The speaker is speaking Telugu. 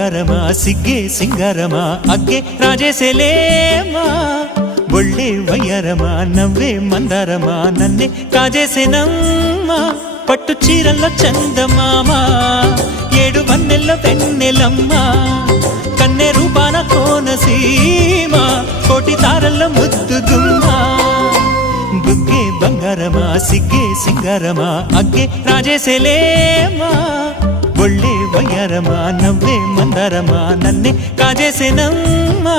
బంగారమా సిగ్గే సింగారమా అగ్గే రాజేసేలేమా ఒళ్ళే వయ్యారమా నవ్వే మందారమా నన్నే కాజేసేనమ్మా పట్టు చీరల్లో చందమామా ఏడు వన్నెల్లో వెన్నెలమ్మా కన్నె రూపాన కోనసీమ కోటి తారల్లో ముద్దుగుమ్మా బుగ్గే బంగారమా సిగ్గే సింగారమా అగ్గే రాజేసేలేమా ఒళ్ళే వయ్యారమా నవ్వే మందారమా నన్నే కాజేసేనమ్మా